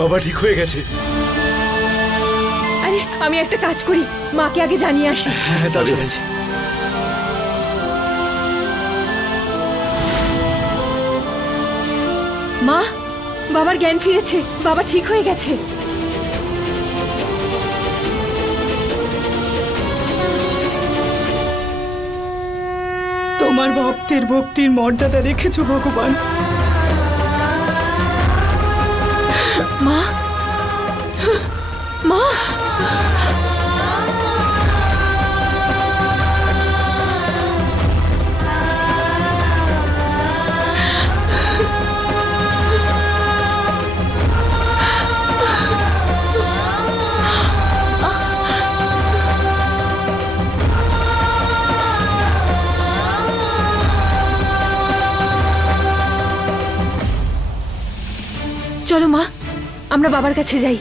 বাবা ঠিক হয়ে গেছে। আরে আমি একটা কাজ করি, মাকে আগে জানিয়ে আসি। হ্যাঁ তা ঠিক আছে। মা, বাবার জ্ঞান ফিরেছে, বাবা ঠিক হয়ে গেছে। তোমার ভক্তের ভক্তির মর্যাদা রেখেছো ভগবান। মা, মা, চলো মা, আমরা বাবার কাছে যাই।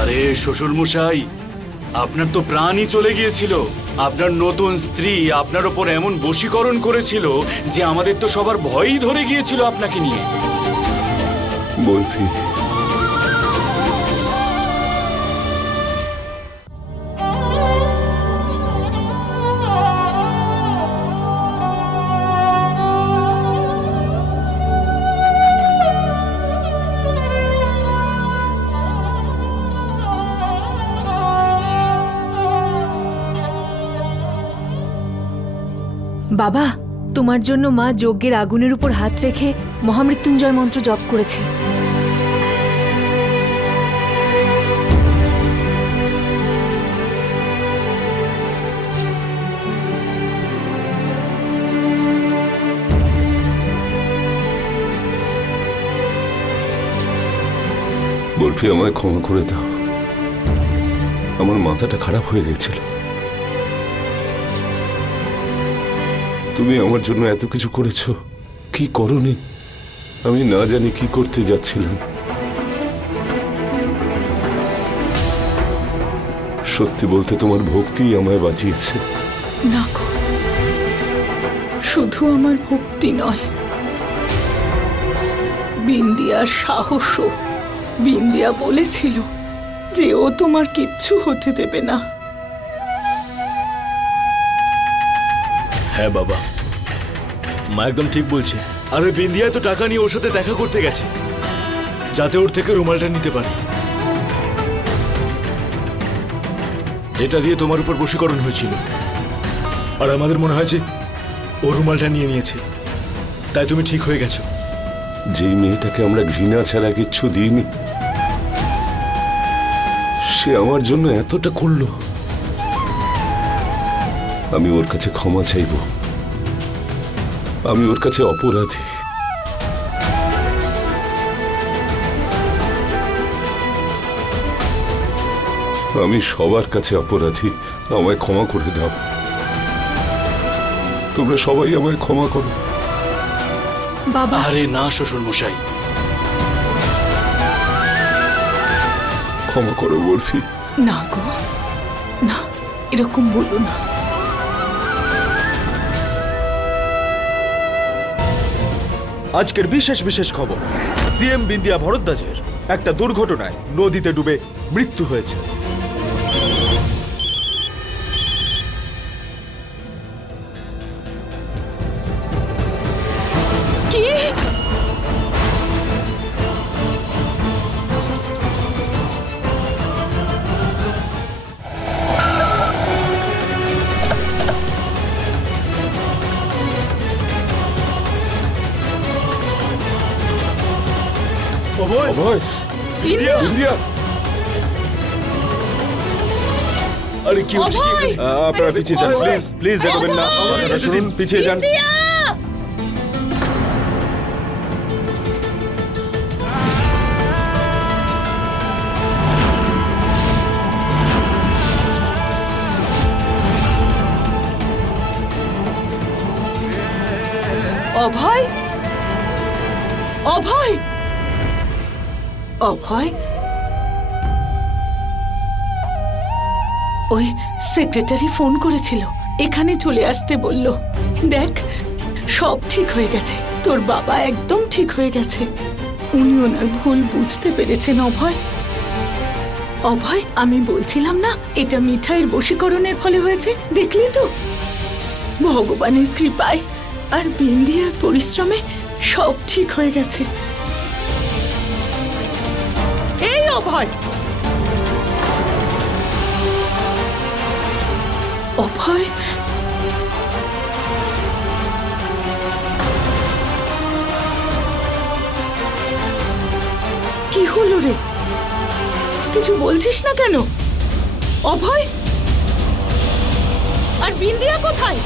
আরে শ্বশুর মশাই, আপনার তো প্রাণই চলে গিয়েছিল। আপনার নতুন স্ত্রী আপনার ওপর এমন বশীকরণ করেছিল যে আমাদের তো সবার ভয়ই ধরে গিয়েছিল আপনাকে নিয়ে। বলবি বাবা, তোমার জন্য মা যজ্ঞের আগুনের উপর হাত রেখে মহামৃত্যুঞ্জয় মন্ত্র জপ করেছে। বলবি আমায় ক্ষমা করে দাও, আমার মাথাটা খারাপ হয়ে গেছিল। তুমি আমার জন্য এত কিছু করেছো, কি করনি আমি না জানি কি করতে যাচ্ছিলাম। সত্যি বলতে তোমার ভক্তি আমায় বাঁচিয়েছে। না গো, শুধু আমার ভক্তি নয়, বিন্দিয়ার সাহসও। বিন্দিয়া বলেছিল যে ও তোমার কিচ্ছু হতে দেবে না। হ্যাঁ বাবা, মা একদম ঠিক বলছে। আর ওই বিন্দিয়া তো টাকা নিয়ে ওর সাথে দেখা করতে গেছে, যাতে ওর থেকে রুমালটা নিতে পারে, যেটা দিয়ে তোমার উপর বশীকরণ হয়েছিল। আর আমাদের মনে হয় যে ও রুমালটা নিয়ে নিয়েছে, তাই তুমি ঠিক হয়ে গেছো। যেই মেয়েটাকে আমরা ঘৃণা ছাড়া কিচ্ছু দিইনি, সে আমার জন্য এতটা করলো। আমি ওর কাছে ক্ষমা চাইব, আমি ওর কাছে অপরাধী। আমি সবার কাছে অপরাধী, আমায় ক্ষমা করে দাও। তোমরা সবাই আমায় ক্ষমা করো। বাবা, আরে না শ্বশুর মশাই, ক্ষমা করো বলছি। না গো, না, এরকম বলো না। আজকের বিশেষ বিশেষ খবর, সিএম বিন্দিয়া ভরদ্বাজের একটা দুর্ঘটনায় নদীতে ডুবে মৃত্যু হয়েছে। কি? অভয়, বিন্দিয়া, আরে কি হচ্ছে? আপনারা পিছিয়ে যান প্লিজ, প্লিজ এগোবেন না। শুনুন, পিছিয়ে যান। অভয়, অভয়, অভয়, ওই সেক্রেটারি ফোন করেছিল, এখানে চলে আসতে বলল। দেখ, সব ঠিক হয়ে গেছে। তোর বাবা একদম ঠিক হয়ে গেছে। উনি ওনার ভুল বুঝতে পেরেছেন। অভয়, অভয়, আমি বলছিলাম না এটা মিঠাইয়ের বশীকরণের ফলে হয়েছে? দেখলি তো, ভগবানের কৃপায় আর বিন্দিয়ার পরিশ্রমে সব ঠিক হয়ে গেছে। এই অভয়, অভয়, কি হলো রে? কিছু বলছিস না কেন? অভয়, আর বিন্দিয়া কোথায়?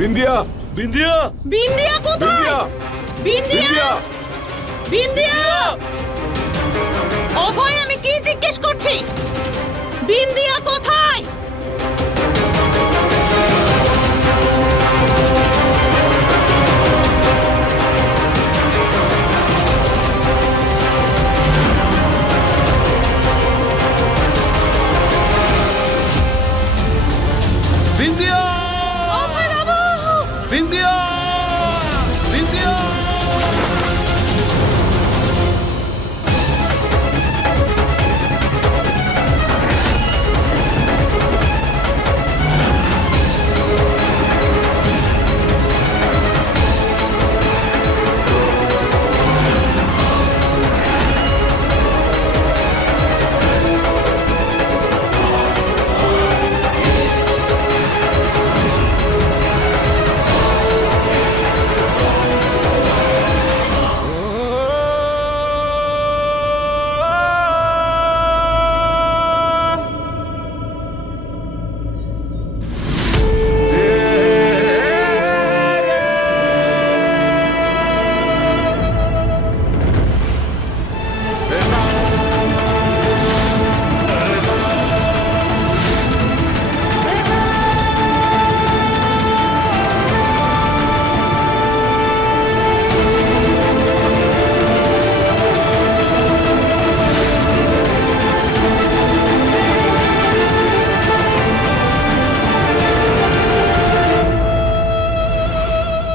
বিন্দিয়া, বিন্দিয়া, বিন্দিয়া কোথায়? বিন্দিয়া, বিন্দিয়া, অভয়, আমি কি জিজ্ঞেস করছি? বিন্দিয়া কোথায়? বিন্দিয়া, বিন্দিয়া, বিন্দিয়া।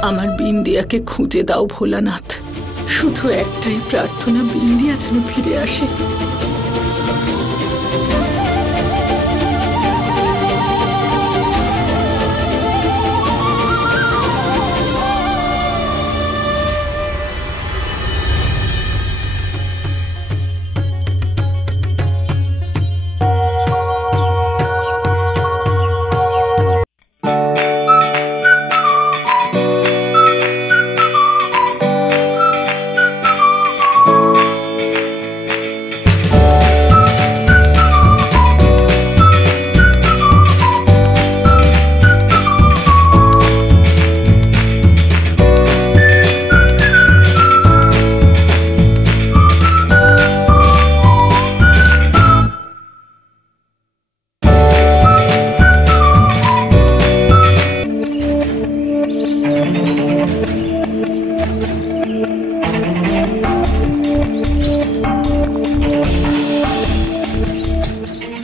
আমার বিন্দিয়াকে খুঁজে দাও ভোলানাথ। শুধু একটাই প্রার্থনা, বিন্দিয়া যেন ফিরে আসে।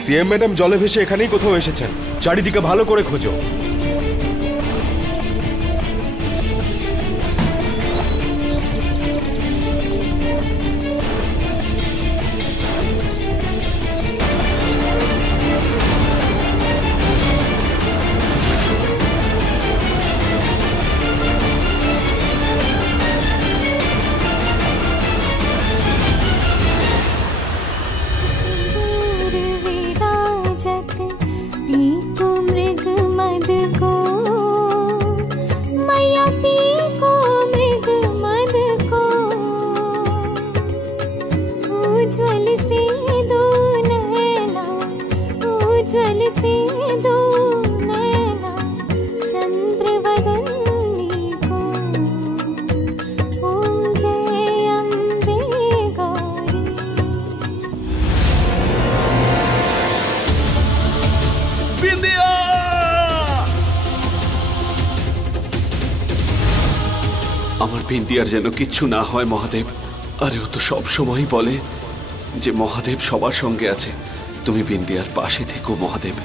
সিএম ম্যাডাম জলে ভেসে এখানেই কোথাও এসেছেন। চারিদিকে ভালো করে খোঁজো। আমার বিন্দিয়ার যেন কিচ্ছু না হয় মহাদেব। আরে ও তো সব সময় বলে যে মহাদেব সবার সঙ্গে আছে। তুমি বিন্দিয়ার পাশে থেকো মহাদেব।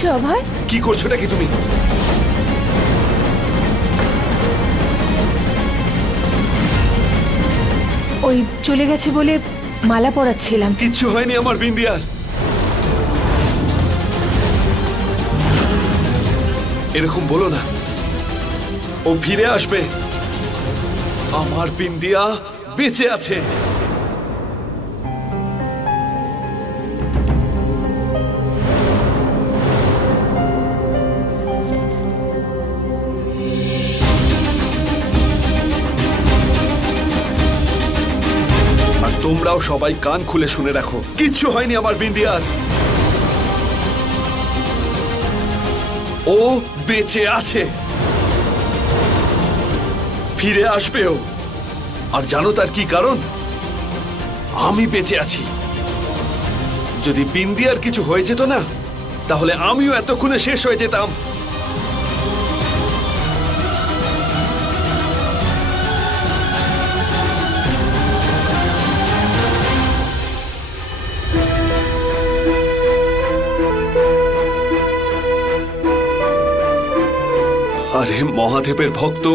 করছো অভয়? কি করছোটা কি তুমি? ওই চলে গেছে বলে মালা পরাচ্ছিলাম। কিচ্ছু হয়নি আমার বিন্দিয়ার। এরকম বলো না, ও ফিরে আসবে। আমার বিন্দিয়া বেঁচে আছে। আর তোমরাও সবাই কান খুলে শুনে রাখো, কিচ্ছু হয়নি আমার বিন্দিয়ার। ও বেঁচে আছে, ফিরে আসবেও। আর জানো তার কি কারণ? আমি বেঁচে আছি। যদি বিন্দিয়ার কিছু হয়ে যেত না, তাহলে আমিও এতক্ষণে শেষ হয়ে যেতাম। আরে মহাদেবের ভক্ত,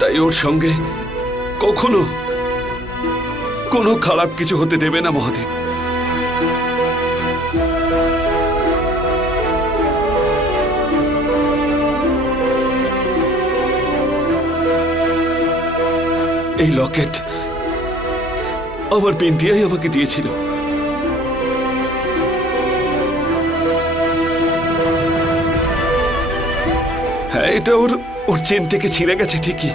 তাই ওর সঙ্গে কখনো কোনো খারাপ কিছু হতে দেবে না মহাদেব। এই লকেট আমার বিন্দিয়াই আমাকে দিয়েছিল। হ্যাঁ, এটা ওর চেন থেকে ছিঁড়ে গেছে ঠিকই,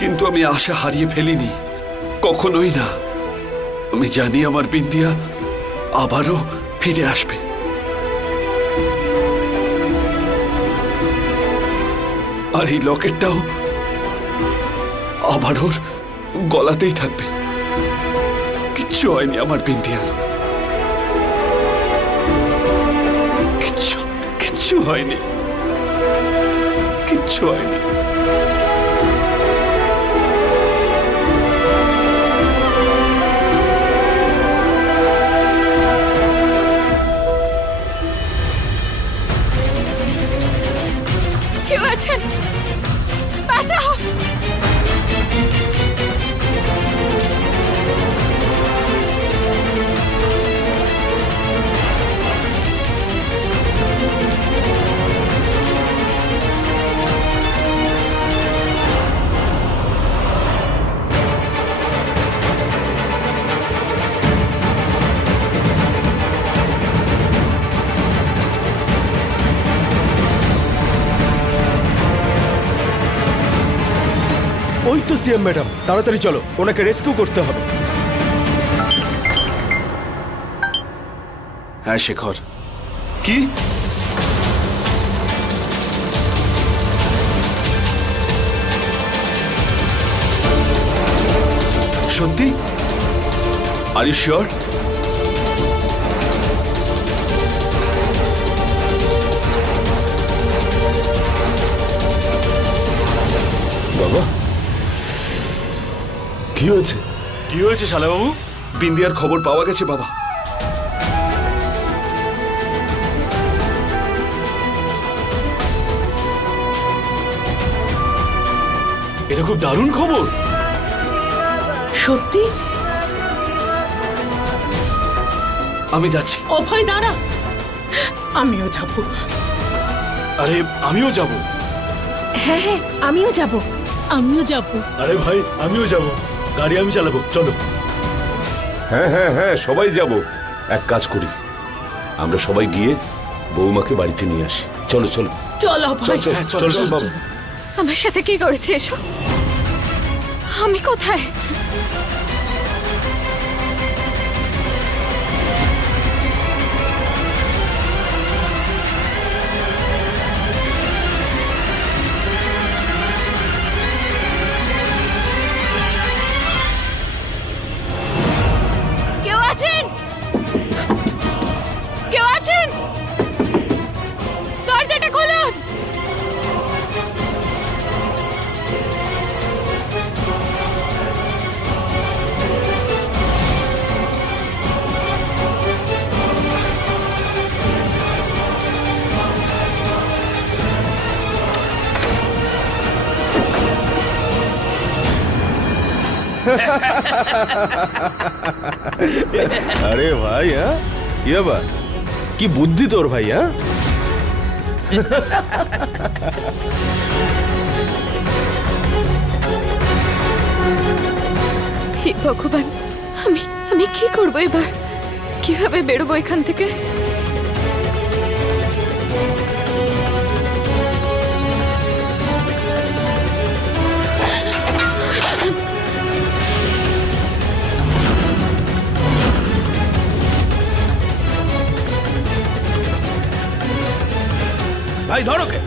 কিন্তু আমি আশা হারিয়ে ফেলিনি, কখনোই না। আমি জানি আমার বিন্দিয়া আবারও ফিরে আসবে। আর এই লকেটটাও আবার ওর গলাতেই থাকবে। কিচ্ছু হয়নি আমার বিন্দিয়ার, কিচ্ছু হয়নি, কিচ্ছু হয়নি। কেউ আছেন? বাঁচাও! ওই তো সিএম ম্যাডাম, তাড়াতাড়ি চলো, ওনাকে রেস্কিউ করতে হবে। হ্যাঁ শেখর, কি? সত্যি? Are you sure? বাবা, কি হয়েছে? কি হয়েছে শালাবাবু? বিন্দিয়ার খবর পাওয়া গেছে বাবা। এটা খুব দারুণ খবর। সত্যি? আমি যাচ্ছি। অভয় দাঁড়া, আমিও যাব। আরে আমিও যাব। হ্যাঁ হ্যাঁ, আমিও যাব। আমিও যাব। আরে ভাই, আমিও যাব, গাড়ি আমি চালাবো, চলো। হ্যাঁ হ্যাঁ হ্যাঁ, সবাই যাব। এক কাজ করি, আমরা সবাই গিয়ে বৌমাকে বাড়িতে নিয়ে আসি। চলো চলো চল অভয়। চল চল বাবু। আমার সাথে কি করেছে এসব? আমি কোথায়? কেউ আছেন? কেউ আছেন? দরজাটা খুলুন। আরে ভাই, হ্যাঁ ইয়ে বা কি বুদ্ধি তোর ভাই, হ্যাঁ? হে ভগবান, আমি আমি কি করবো এবার? কিভাবে বেরোবো এখান থেকে? ভাই ধরো কে।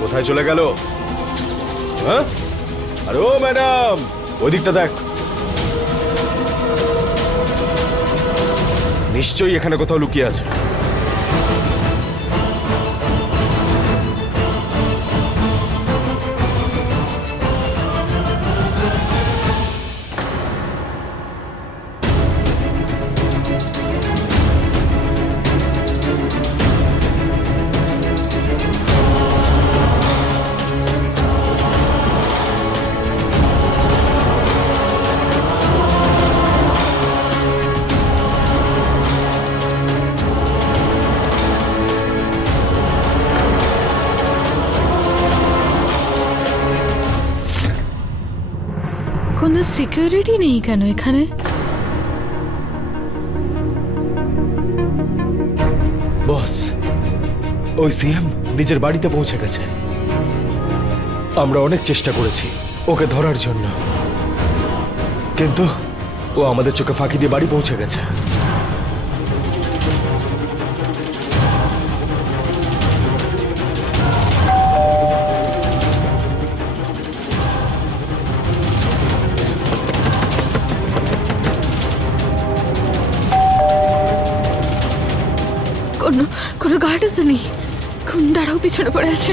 কোথায় চলে গেল? হ্যাঁ, আরে ও ম্যাডাম, ওদিকটা দেখ। নিশ্চয়ই এখানে কোথাও লুকিয়ে আছে। কোনো সিকিউরিটি নেই কেন এখানে? বস, ওই সিএম নিজের বাড়িতে পৌঁছে গেছে। আমরা অনেক চেষ্টা করেছি ওকে ধরার জন্য, কিন্তু ও আমাদের চোখে ফাঁকি দিয়ে বাড়ি পৌঁছে গেছে। কোনো গার্ডও তো নেই। গুন্ডারাও পিছনে পড়ে আছে।